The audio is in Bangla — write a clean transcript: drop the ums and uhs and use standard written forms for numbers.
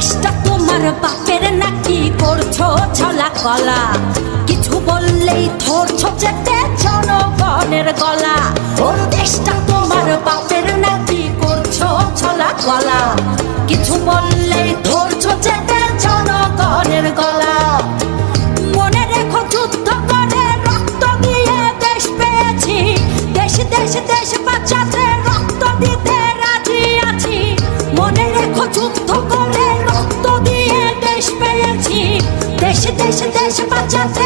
দেশটা তোমার বাপের নাকি করছো ছলা কলা, কিছু বললেই ধরছো চেপে জনগণের গলা। ও দেশটা তোমার বাপের নাকি করছো ছলা কলা, কিছু বললেই ধরছো চেপে জনগণের গলা। মনে রেখো যুদ্ধ করে রক্ত দিয়ে দেশ পেয়েছি, দেশ দেশ দেশ বাঁচাতে রক্ত দিতে রাজি আছি। মনে রেখো যুদ্ধ করে রক্ত দিয়ে দেশ পেয়েছি, দেশ দেশ দেশ বাঁচাতে